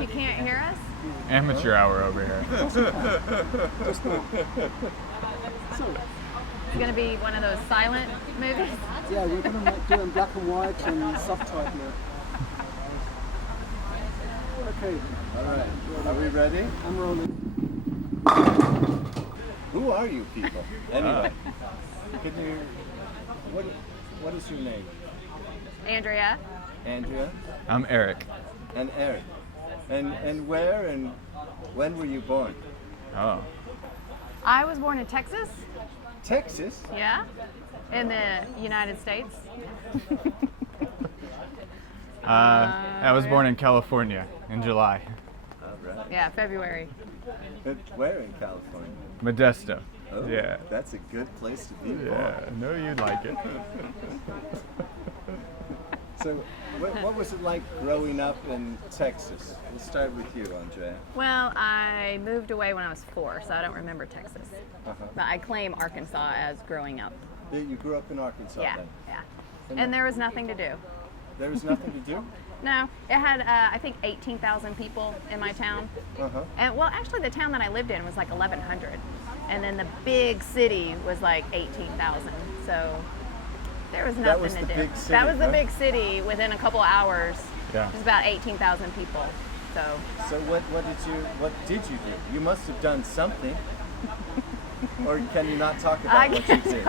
You can't hear us? Amateur hour over here. It's going to be one of those silent movies? Yeah, we're going to do it in black and white and subtitle it. Okay. All right. Are we ready? I'm rolling. Who are you people? Anyway, can you? What is your name? Andrea. Andrea I'm Eric. and Eric. And where and when were you born? Oh. I was born in Texas. Texas. Yeah. In the United States. I was born in California in July. All right. Yeah, February. But where in California? Modesto. Oh, Yeah. That's a good place to be born. Yeah, I know you'd like it. So, what was it like growing up in Texas? We'll start with you, Andrea. Well, I moved away when I was 4, so I don't remember Texas. Uh-huh. But I claim Arkansas as growing up. You grew up in Arkansas Yeah, then? yeah. And there was nothing to do. There was nothing to do? No, it had, I think, 18,000 people in my town. Uh-huh. And well, actually, the town that I lived in was like 1,100. And then the big city was like 18,000. So there was nothing was to the do. big city, That was the huh? big city within a couple hours. Yeah. It was about 18,000 people. So So what did you do? You must have done something. Or can you not talk about what you did?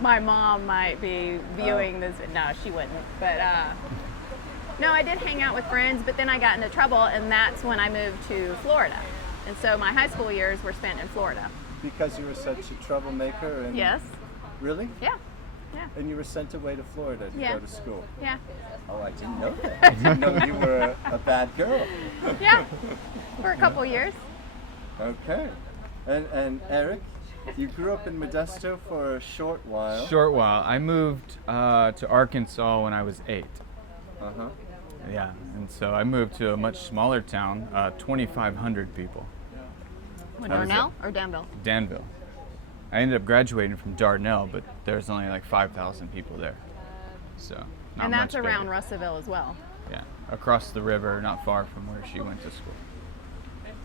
my mom might be viewing this. No, she wouldn't. But no, I did hang out with friends, but then I got into trouble, and that's when I moved to Florida. And so my high school years were spent in Florida. Because you were such a troublemaker and Yes. Really? Yeah. Yeah. And you were sent away to Florida to Yeah. go to school. Yeah. Oh, I didn't know that. I didn't know you were a bad girl. Yeah. For a couple years. Okay. And Eric, you grew up in Modesto for a short while. Short while. I moved to Arkansas when I was 8. Uh-huh. Yeah, and so I moved to a much smaller town, 2,500 people. What, That was Darnell or Danville? Danville. I ended up graduating from Darnell, but there's only like 5,000 people there. So, not And that's much around bigger. Russellville as well. Yeah, across the river, not far from where she went to school.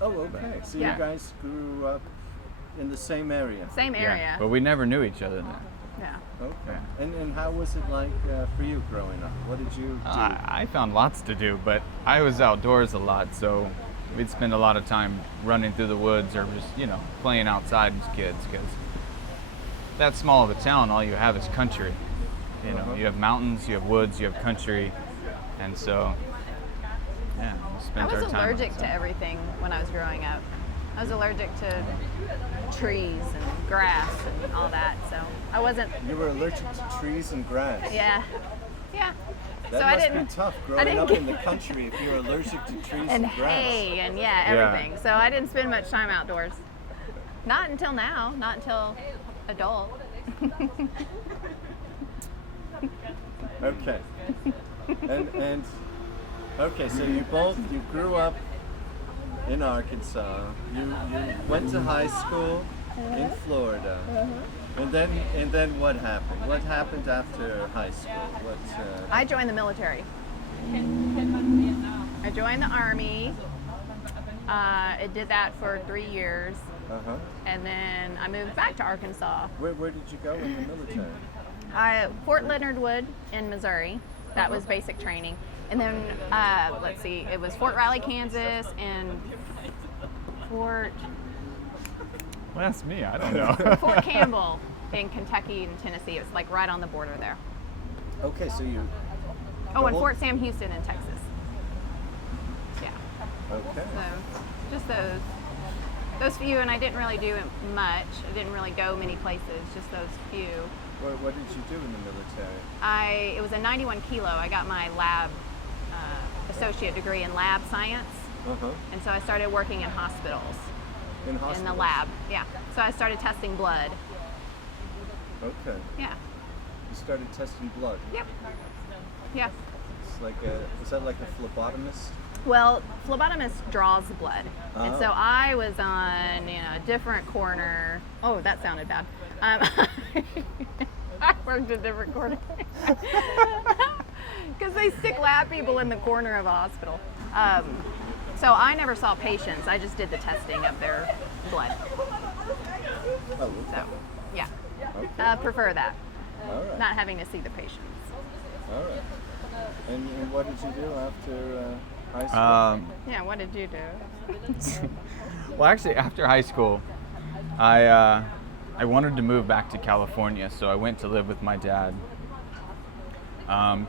Oh, okay. So Yeah. you guys grew up in the same area. Same area. Yeah, but we never knew each other then. Yeah. Okay. And how was it like for you growing up? What did you do? I found lots to do, but I was outdoors a lot, so we'd spend a lot of time running through the woods or just, playing outside as kids, because that small of a town, all you have is country. You have mountains, you have woods, you have country, and so, yeah, we spent I was our time allergic outside. to everything when I was growing up. I was allergic to trees and grass and all that, so I wasn't. You were allergic to trees and grass. Yeah, yeah. That so must I didn't. be tough I growing didn't up get- in the country if you're allergic to trees and and grass. hay and everything. So I didn't spend much time outdoors. Not until now. Not until adult. Okay. And okay, so you grew up in Arkansas. You went to high school in Florida. And then what happened? What happened after high school? I joined the military. I joined the Army. I did that for 3 years, Uh-huh. and then I moved back to Arkansas. Where did you go in the military? Fort Leonard Wood in Missouri. That was basic training. And then, let's see, it was Fort Riley, Kansas, and Fort Well, that's me, I don't know. Fort Campbell in Kentucky and Tennessee. It's like right on the border there. Okay, so you. Oh, and whole- Fort Sam Houston in Texas. Yeah. Okay. So just those few, and I didn't really do much. I didn't really go many places, just those few. What did you do in the military? It was a 91 kilo. I got my lab associate degree in lab science, Uh-huh. and so I started working in hospitals, In hospitals? in the lab. Yeah. So I started testing blood. Okay. Yeah. You started testing blood. Yep. Yeah. It's like is that like a phlebotomist? Well, phlebotomist draws the blood, and so Oh. I was on a different corner. Oh, that sounded bad. I worked a different corner because They stick lab people in the corner of a hospital. So I never saw patients. I just did the testing of their blood. Oh, okay. So, yeah. Okay. I prefer that. All right. Not having to see the patients. All right. And what did you do after high school? Yeah, what did you do? Well, actually, after high school, I wanted to move back to California, so I went to live with my dad.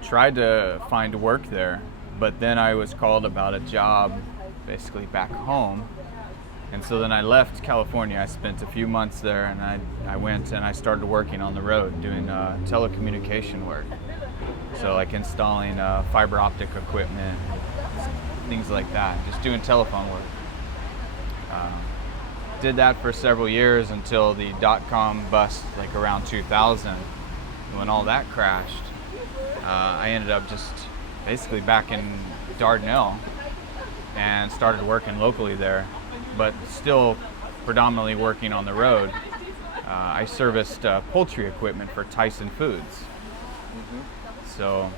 Tried to find work there, but then I was called about a job basically back home. And so then I left California. I spent a few months there, and I went and I started working on the road doing telecommunication work. So like installing fiber optic equipment, things like that, just doing telephone work. Did that for several years until the dot-com bust, like around 2000. When all that crashed, I ended up just basically back in Dardanelle and started working locally there, but still predominantly working on the road. I serviced poultry equipment for Tyson Foods. So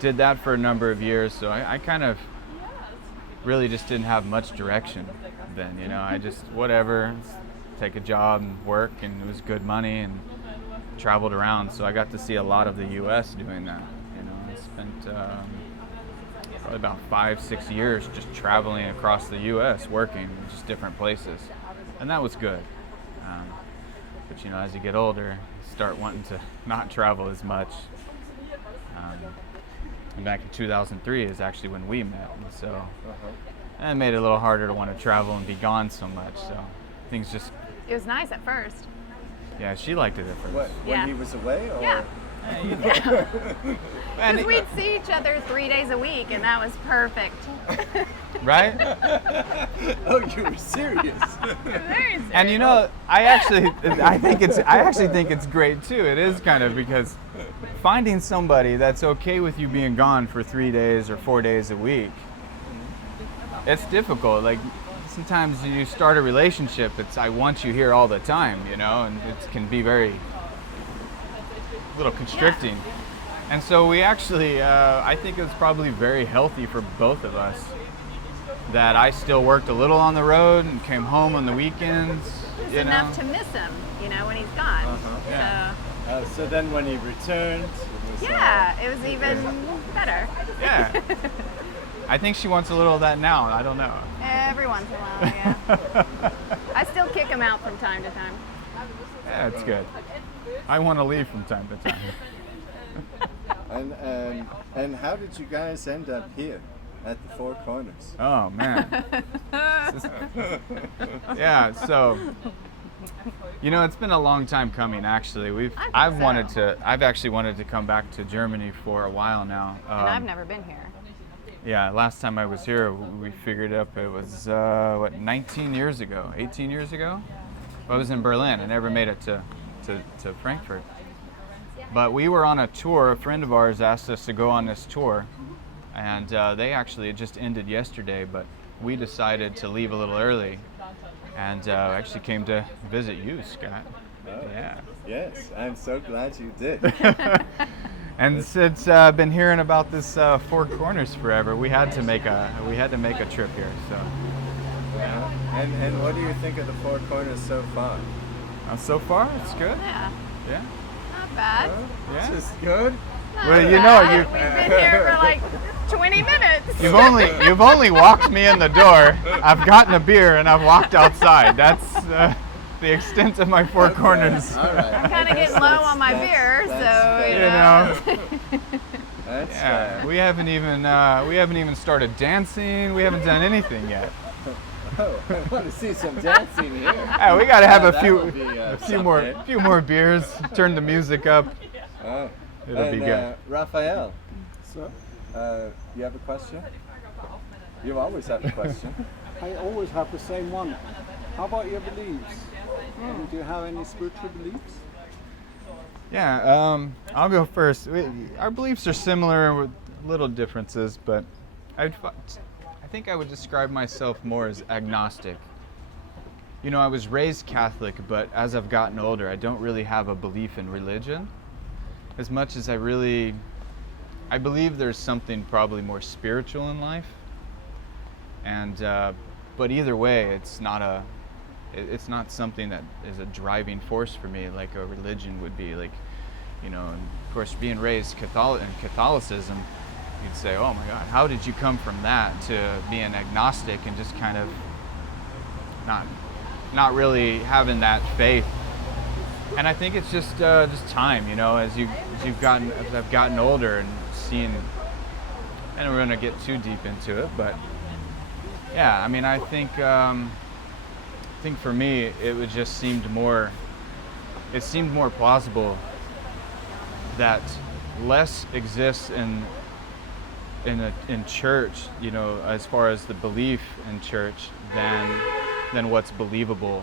did that for a number of years. So I kind of really just didn't have much direction then, you know. I just whatever, take a job and work, and it was good money, and traveled around. So I got to see a lot of the U.S. doing that. You know, I spent probably about 5-6 years just traveling across the U.S. working in just different places, and that was good. But you know, as you get older, you start wanting to not travel as much. And back in 2003 is actually when we met, and so it made it a little harder to want to travel and be gone so much. So things just. It was nice at first. Yeah, she liked it at first. What, when Yeah. he was away, or? Yeah. And Because we'd see each other 3 days a week, and that was perfect. right? Oh, you were serious. Very serious. And you know, I actually think it's great too. It is kind of because finding somebody that's okay with you being gone for 3 days or 4 days a week, it's difficult. Like sometimes you start a relationship, it's I want you here all the time, you know, and it can be very little constricting. And so we actually, I think it was probably very healthy for both of us that I still worked a little on the road and came home on the weekends. It's you enough know? to miss him, you know, when he's gone. Yeah. So then when he returned, it was, Yeah, it was even better. Yeah. I think she wants a little of that now. I don't know. Every once in a while, yeah. I still kick him out from time to time. Yeah, it's good. I want to leave from time to time. and how did you guys end up here at the Four Corners? Oh man. Yeah, so you know, it's been a long time coming actually. I've actually wanted to come back to Germany for a while now. And I've never been here. Yeah, last time I was here we figured up it was 19 years ago, 18 years ago. I was in Berlin. I never made it to Frankfurt. But we were on a tour. A friend of ours asked us to go on this tour, and it just ended yesterday, but we decided to leave a little early and actually came to visit you, Scott. Oh, Yeah. Yes, I'm so glad you did. And since I've been hearing about this Four Corners forever, we had to make a trip here. So And what do you think of the Four Corners so far? so far it's good. Yeah, Yeah. not bad. Yeah. Just good. Not Well, you bad. know, We've been here for like 20 minutes. You've only walked me in the door. I've gotten a beer and I've walked outside. That's the extent of my Four Corners. All right. I'm kind of getting low on my beer, so You know. That's Yeah, we haven't even started dancing. We haven't done anything yet. Oh, I want to see some dancing here. Yeah, we got to have That would be, a something. few more beers. Turn the music up. Oh. It'll be good. Raphael, So you have a question? You always have a question. I always have the same one. How about your beliefs? Do you have any spiritual beliefs? Yeah, I'll go first. Our beliefs are similar with little differences, but I think I would describe myself more as agnostic. You know, I was raised Catholic, but as I've gotten older, I don't really have a belief in religion as much as I I believe there's something probably more spiritual in life, and but either way, it's not something that is a driving force for me like a religion would be. Like, you know, and of course, being raised in Catholicism, you'd say, oh my God, how did you come from that to being agnostic and just kind of not really having that faith? And I think it's just time, you know, as I've gotten older and seen, and we're gonna get too deep into it, but yeah, I mean, I think for me it would just seemed more plausible that less exists in church, you know, as far as the belief in church than what's believable.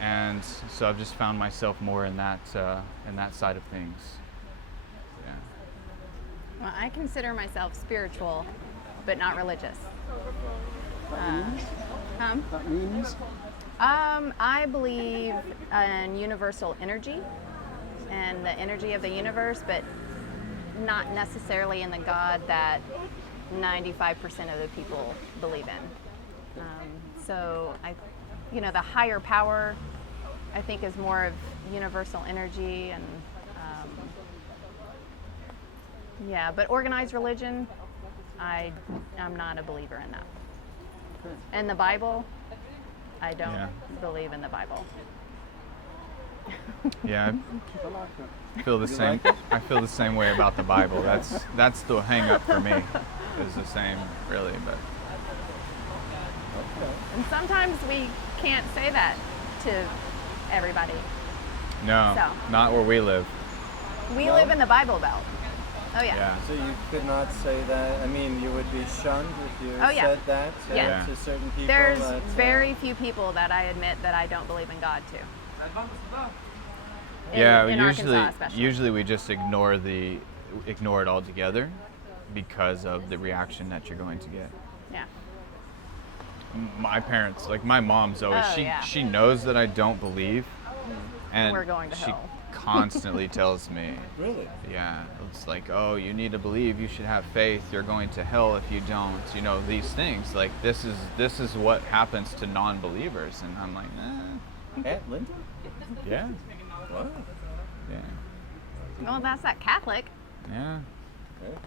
And so I've just found myself more in that side of things. Yeah. Well, I consider myself spiritual, but not religious. That means? I believe in universal energy and the energy of the universe, but not necessarily in the God that 95% of the people believe in. So the higher power, I think, is more of universal energy, and but organized religion, I'm not a believer in that. And the Bible, I don't believe in the Bible. Yeah, I feel the same. I feel the same way about the Bible. That's the hang up for me. Is the same, really, but. And sometimes we can't say that to everybody. No, not where we live. We live in the Bible Belt. Oh yeah. So you could not say that. I mean, you would be shunned if you said that to certain people. There's very few people that I admit that I don't believe in God to. Usually we just ignore it altogether because of the reaction that you're going to get. Yeah. My parents, like my mom's always, she knows that I don't believe, and we're going to she hell. Constantly tells me. Really? Yeah, it's like, oh, you need to believe, you should have faith, you're going to hell if you don't, you know, these things. Like, this is what happens to non-believers, and I'm like, nah. Aunt Linda? Yeah. Wow. Yeah. Well, that's that Catholic. Yeah. Okay.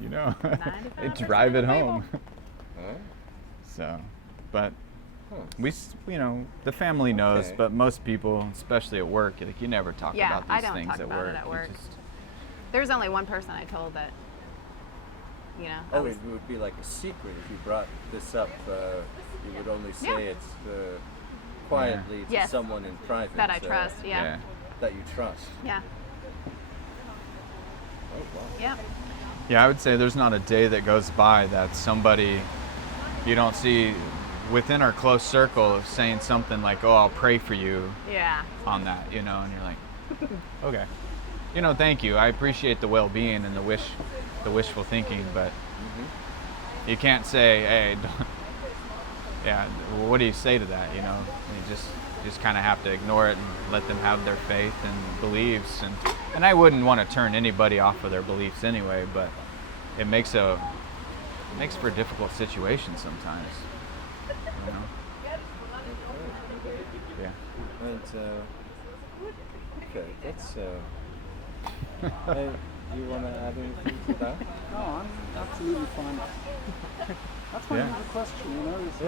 You know, they 95% drive it of the home. Huh? So, but the family knows, Okay. but most people, especially at work, like, you never talk about I these don't things talk at about work. it at You work. just- There's only one person I told that, Oh, it would be like a secret if you brought this up. You would only say it quietly to Yes. someone in private. that I trust. Yeah. That you trust. Yeah. Oh, wow. Yeah. Yeah, I would say there's not a day that goes by that somebody you don't see within our close circle of saying something like, oh, I'll pray for you Yeah. on that, you know, and you're like, okay. You know, thank you. I appreciate the well-being and the wishful thinking, but you can't say, hey, what do you say to that, you know? You just kind of have to ignore it and let them have their faith and beliefs, and I wouldn't want to turn anybody off of their beliefs anyway, but it makes for a difficult situation sometimes, you know? Yeah. And okay, that's. Hey, you want to add anything to that? No, I'm absolutely fine. That's my other question, you know. Is,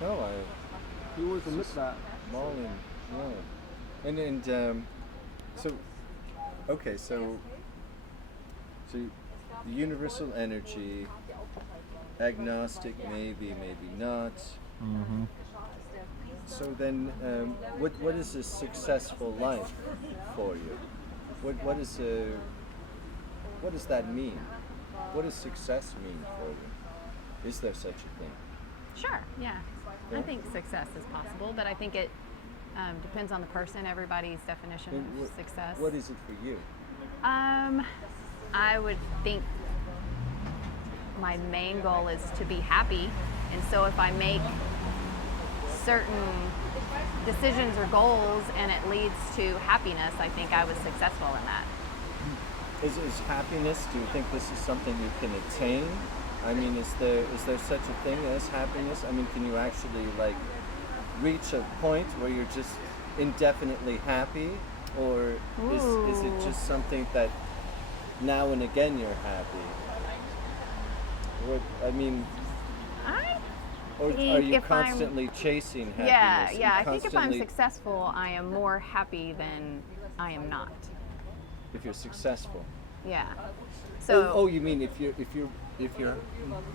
No, you always admit that. I'm all in. Yeah. And so, okay, so the universal energy, agnostic, maybe not. Mm-hmm. So then, what is a successful life for you? What does that mean? What does success mean for you? Is there such a thing? Sure. Yeah. I think success is possible, but I think it depends on the person. Everybody's definition of success. What is it for you? I would think my main goal is to be happy, and so if I make certain decisions or goals and it leads to happiness, I think I was successful in that. Is happiness, do you think this is something you can attain? I mean, is there such a thing as happiness? I mean, can you actually like reach a point where you're just indefinitely happy, or is it just something that now and again you're happy? Or, I mean, or are you constantly chasing happiness? Yeah. I think if I'm successful, I am more happy than I am not. If you're successful. Yeah. So. You mean if you're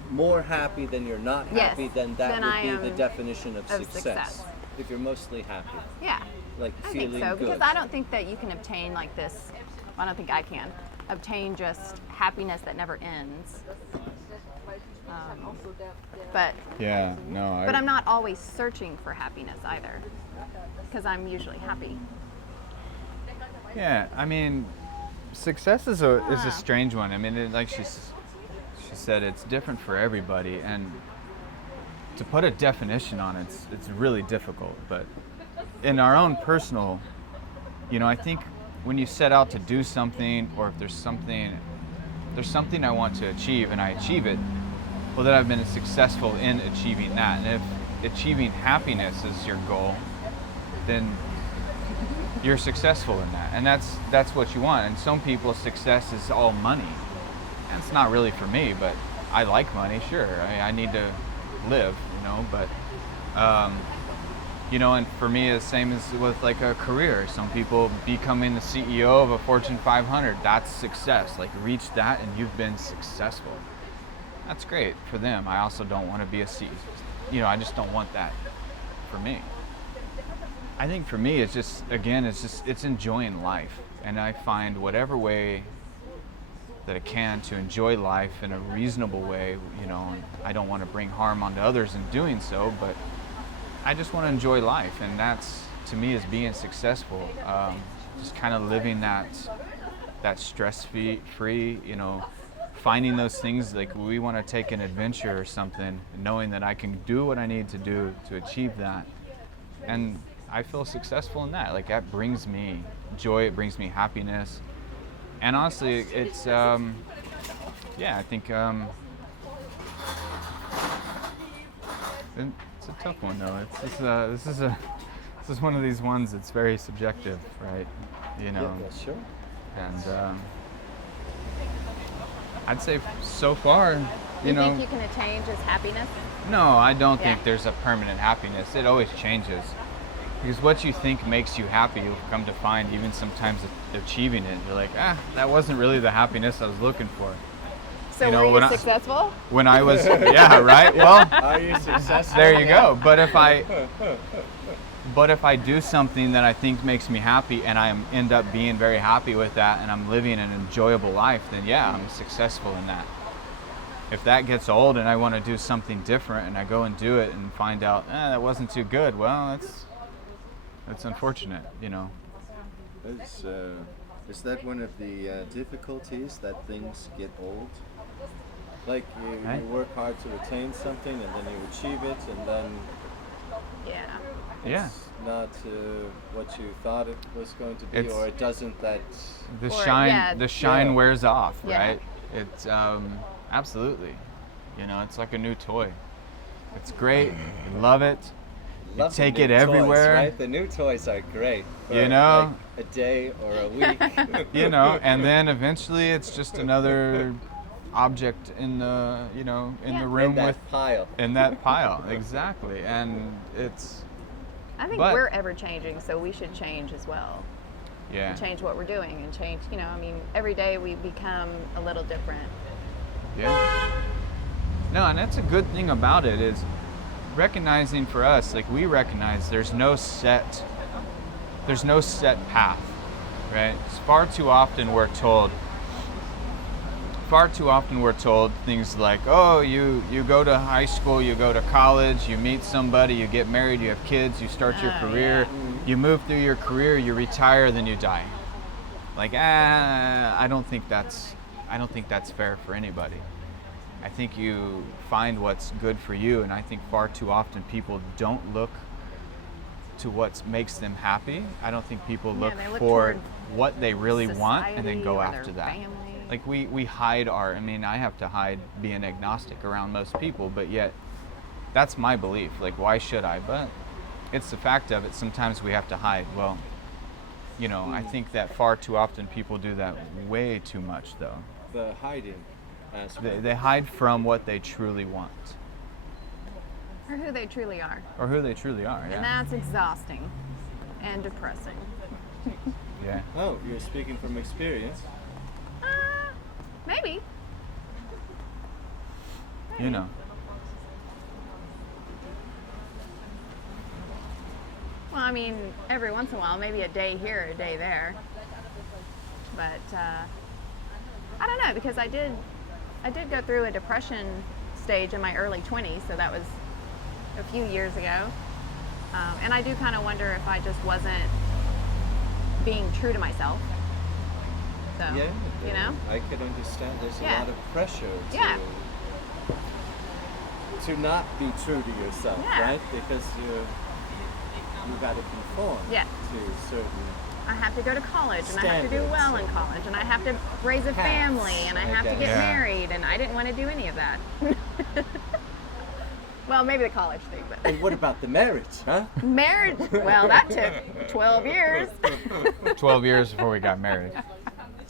more happy than you're not happy, then that would be the definition of success. If you're mostly happy. Yeah. Like I feeling think so, good. because I don't think that you can obtain like this. I don't think I can obtain just happiness that never ends. But Yeah, no. But I'm not always searching for happiness either, because I'm usually happy. Yeah, I mean, success is a strange one. I mean, like she said, it's different for everybody, and to put a definition on it, it's really difficult. But in our own personal, I think when you set out to do something, or if there's something I want to achieve and I achieve it, well, then I've been successful in achieving that. And if achieving happiness is your goal, then you're successful in that, and that's what you want. And some people's success is all money, and it's not really for me. But I like money, sure. I need to live, But and for me, it's the same as with like a career. Some people becoming the CEO of a Fortune 500, that's success. Like reach that, and you've been successful. That's great for them. I also don't want to be a CEO. I just don't want that for me. I think for me, it's enjoying life, and I find whatever way that I can to enjoy life in a reasonable way, and I don't want to bring harm onto others in doing so, but I just want to enjoy life, and that's, to me, is being successful. Just kind of living that stress-free, finding those things, like we want to take an adventure or something, knowing that I can do what I need to do to achieve that. And I feel successful in that. Like that brings me joy, it brings me happiness. And honestly, it's, I think it's a tough one though. This is one of these ones that's very subjective, right? Yeah, sure. And I'd say so far, You think you can attain just happiness? No, I don't think there's a permanent happiness. It always changes. Because what you think makes you happy, you'll come to find even sometimes achieving it, you're like, that wasn't really the happiness I was looking for. So were you successful? When I was, yeah, right? Well, are you successful? There you go. But if I do something that I think makes me happy and I end up being very happy with that and I'm living an enjoyable life, then yeah, I'm successful in that. If that gets old and I want to do something different and I go and do it and find out, that wasn't too good, well, that's unfortunate, Is that one of the difficulties, that things get old? Like you work hard to attain something and then you achieve it and then it's not what you thought it was going to be, or it doesn't the shine wears off, right? It's absolutely, it's like a new toy. It's great, you love it. You take it everywhere. Toys, right? The new toys are great. For like a day or a week. And then eventually it's just another object in the, in the room in that pile. Exactly. And it's. I think we're ever changing, so we should change as well. Yeah. And change what we're doing and change, every day we become a little different. Yeah. No, and that's a good thing about it is recognizing for us, like we recognize there's no set path, right? Far too often we're told things like, oh, you go to high school, you go to college, you meet somebody, you get married, you have kids, you start your career, you move through your career, you retire, then you die. Like, I don't think that's fair for anybody. I think you find what's good for you, and I think far too often people don't look to what makes them happy. I don't think people look they look for toward what they really want and then go society or after their that. family. Like we hide I mean, I have to hide being agnostic around most people, but yet that's my belief. Like, why should I? But it's the fact of it. Sometimes we have to hide. Well, you know, I think that far too often people do that way too much, though. The hiding aspect. They hide from what they truly want. Or who they truly are. Or who they truly are, And yeah. that's exhausting and depressing. Yeah. Oh, you're speaking from experience. Maybe. You know. Well, I mean, every once in a while, maybe a day here, a day there. But I don't know, because I did go through a depression stage in my early 20s, so that was a few years ago. And I do kind of wonder if I just wasn't being true to myself. So, Yeah, you know? I can understand there's a Yeah. lot of pressure Yeah. to not be true to yourself, Yeah. right? Because you got to conform Yeah. to certain. I have to go to college, and I have to do Standards. well in college, and I have to raise a Paths, family, and I I have to guess. get Yeah. married, and I didn't want to do any of that. Well, maybe the college thing, but And what about the marriage, huh? marriage, well, that took 12 years. 12 years before we got married.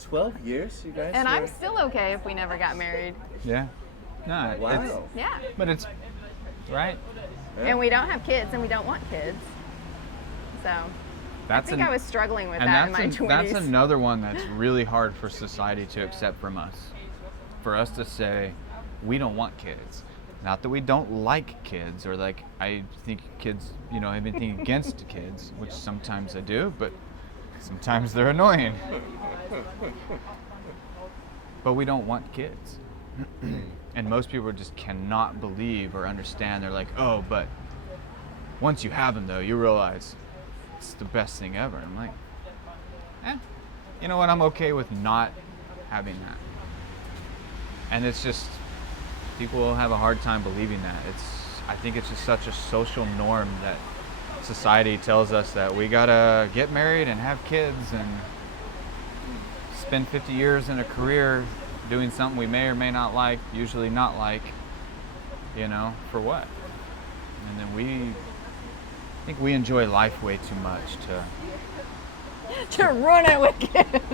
12 years, you guys? And I'm were- still okay if we never got married. Yeah. No, Wow. it's, Yeah. but it's right. Yeah. And we don't have kids, and we don't want kids. So That's I think I was struggling with and that in that's my 20s. that's another one that's really hard for society to accept from us. For us to say we don't want kids. Not that we don't like kids, or like I think kids, you know, have anything against kids, which sometimes I do, but sometimes they're annoying. But we don't want kids. And most people just cannot believe or understand. They're like, oh, but once you have them, though, you realize it's the best thing ever. I'm like, you know what? I'm okay with not having that. And it's just, people have a hard time believing that. I think it's just such a social norm that society tells us that we gotta get married and have kids and spend 50 years in a career doing something we may or may not like, usually not like, you know, for what? And then I think we enjoy life way too much to run it with kids.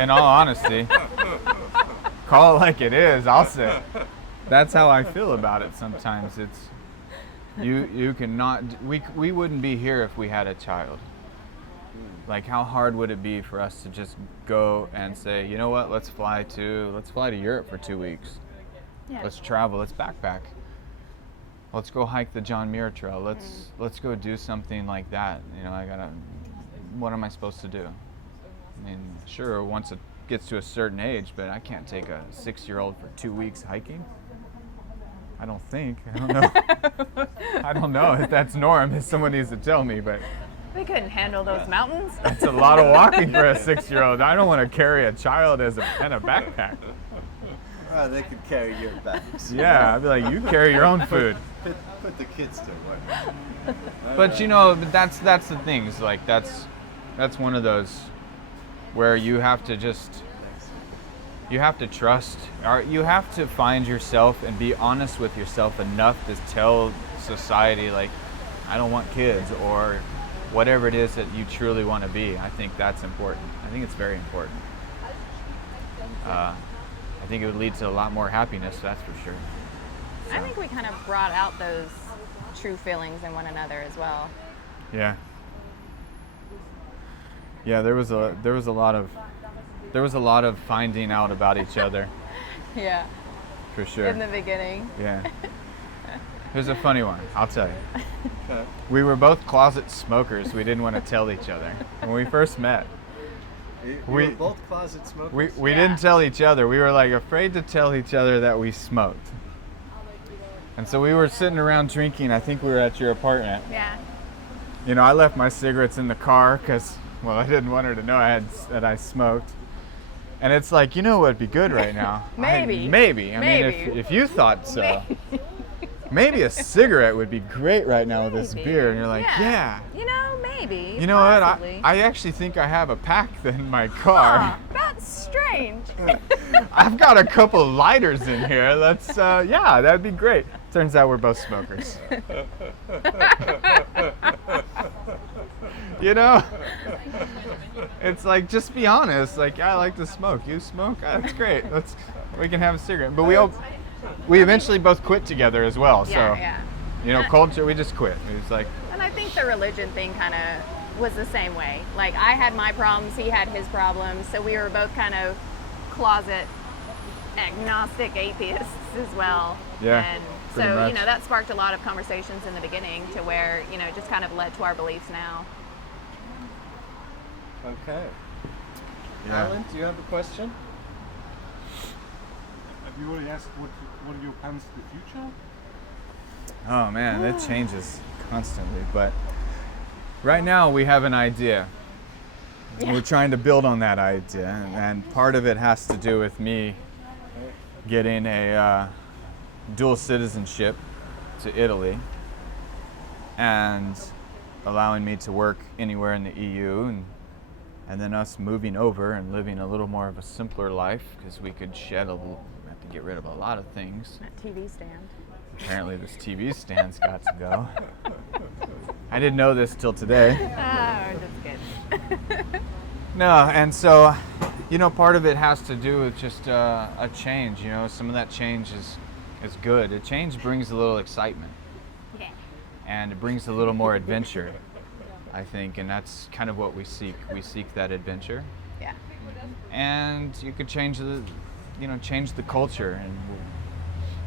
in all honesty, call it like it is, I'll say. That's how I feel about it sometimes. It's, you cannot, we wouldn't be here if we had a child. Like, how hard would it be for us to just go and say, you know what, let's fly to Europe for 2 weeks. Yeah. Let's travel, let's backpack. Let's go hike the John Muir Trail. Let's go do something like that. You know, what am I supposed to do? I mean, sure, once it gets to a certain age, but I can't take a 6-year-old for 2 weeks hiking. I don't think. I don't know. I don't know if that's norm. If someone needs to tell me, but They couldn't handle those mountains. it's a lot of walking for a 6-year-old. I don't want to carry a child in a backpack. Oh, they could carry your bags. Yeah, I'd be like, you carry your own food. Put the kids to work. But you know, that's the thing. Is like that's one of those where you have to trust, or you have to find yourself and be honest with yourself enough to tell society, like, I don't want kids, or whatever it is that you truly want to be. I think that's important. I think it's very important. I think it would lead to a lot more happiness, that's for sure. I think we kind of brought out those true feelings in one another as well. Yeah. Yeah, there was a lot of finding out about each other, Yeah, for sure. in the beginning. Yeah. Here's a funny one, I'll tell you. Okay. We were both closet smokers. We didn't want to tell each other when we first met. You We- were both closet smokers. We Yeah. didn't tell each other. We were like afraid to tell each other that we smoked. And so we were sitting around drinking. I think we were at your apartment. Yeah. You know, I left my cigarettes in the car because, well, I didn't want her to know that I smoked. And it's like, you know what would be good right now? Maybe. Maybe. I mean, Maybe. if you thought so. Maybe a cigarette would be great right now with this Maybe. beer. And you're like, yeah. You know, Maybe. You know what? possibly. I actually think I have a pack in my car. Huh, that's strange. I've got a couple lighters in here. Let's, yeah, that'd be great. Turns out we're both smokers. You know? It's like, just be honest. Like, I like to smoke. You smoke? That's great. We can have a cigarette. But we eventually both quit together as well. Yeah, So, yeah. you know, culture, we just quit. It was like, And I think the religion thing kind of was the same way. Like, I had my problems, he had his problems, so we were both kind of closet agnostic atheists as well. Yeah, And pretty so, much. you know, that sparked a lot of conversations in the beginning to where, you know, it just kind of led to our beliefs now. Okay. Yeah. Alan, do you have a question? Have you already asked what are your plans for the future? oh man, that changes constantly. But right now we have an idea. Yeah. We're trying to build on that idea. And part of it has to do with me getting a dual citizenship to Italy and allowing me to work anywhere in the EU, and then us moving over and living a little more of a simpler life, because we could have to get rid of a lot of things. That TV stand. Apparently this TV stand's got to go. I didn't know this till today. Oh, that's good. No, and so, you know, part of it has to do with just a change. You know, some of that change is good. A change brings a little excitement, Yeah. and it brings a little more adventure, I think, and that's kind of what we seek. We seek that adventure, Yeah. and you could change the culture. And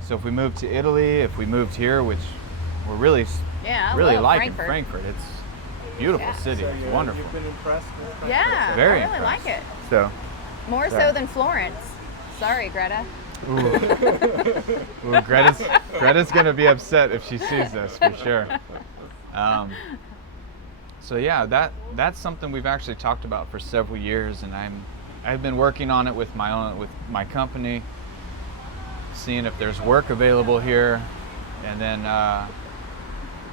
so if we moved to Italy, if we moved here, which we're really Yeah, I really love liking Frankfurt. It's a beautiful Yeah. city. So It's wonderful. You've been impressed with Frankfurt? Yeah, Very I really impressed. like it. So, More Yeah. so than Florence. Sorry, Greta. ooh, Greta's gonna be upset if she sees this for sure. So yeah, that's something we've actually talked about for several years, and I've been working on it with my company, seeing if there's work available here, and then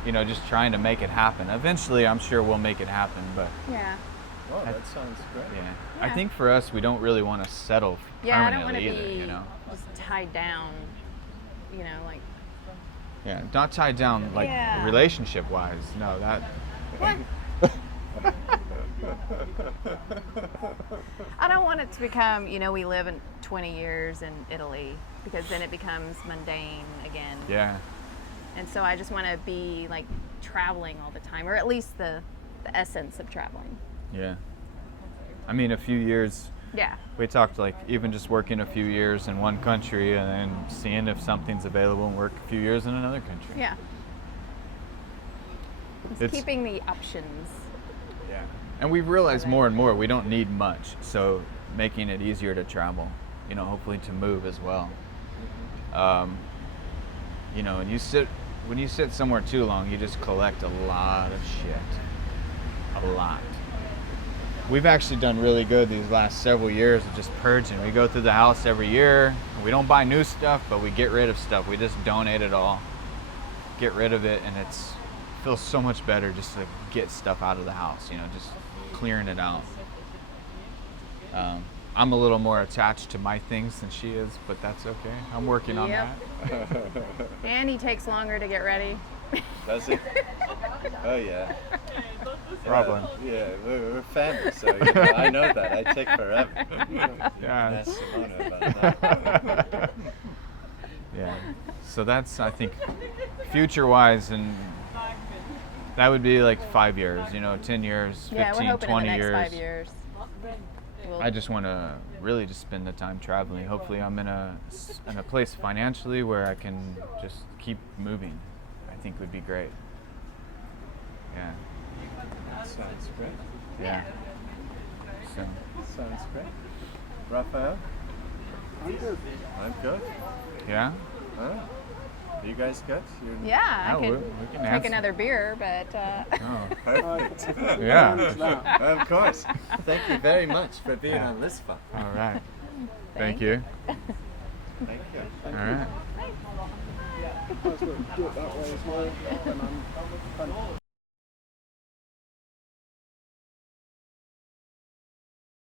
you know, just trying to make it happen. Eventually, I'm sure we'll make it happen, but Yeah. Oh, that sounds great. yeah, I Yeah. think for us, we don't really want to settle Yeah, I don't want to permanently be either. You know. just tied down, you know, like. Yeah, not tied down like Yeah. relationship wise. No, that. I don't want it to become, you know, we live in 20 years in Italy, because then it becomes mundane again. Yeah. And so I just want to be like traveling all the time, or at least the essence of traveling. Yeah. I mean, a few years. Yeah. We talked like even just working a few years in one country and then seeing if something's available and work a few years in another country. Yeah. Just It's- keeping the options. Yeah. And we've realized more and more we don't need much, so making it easier to travel, you know, hopefully to move as well. You know, when you sit somewhere too long, you just collect a lot of shit. A lot. We've actually done really good these last several years of just purging. We go through the house every year. We don't buy new stuff, but we get rid of stuff. We just donate it all, get rid of it, and it feels so much better just to get stuff out of the house, you know, just clearing it out. I'm a little more attached to my things than she is, but that's okay. I'm working on Yep. that. And he takes longer to get ready. Does it? Oh yeah. Problem. Yeah, we're family, so you know, I know that. I take forever. Yeah. Ask Simona about that. Yeah. So that's, I think, future-wise, and that would be like 5 years, you know, 10 years, 15, Yeah, we're hoping 20 in the next years. 5 years. We'll, I just want to really just spend the time traveling. Hopefully I'm in a place financially where I can just keep moving. I think would be great. Yeah. That sounds great. Yeah. So, Sounds great. Rafael? I'm good. I'm good. yeah? Huh? You guys good? yeah, No, I we could can have take some- another beer, but Oh. Yeah. Yeah. Of course. Thank you very much for being on LisFUB. All right. Thank Thank you. Thank you. All right. I was going to do it that way as well, and I'm kind of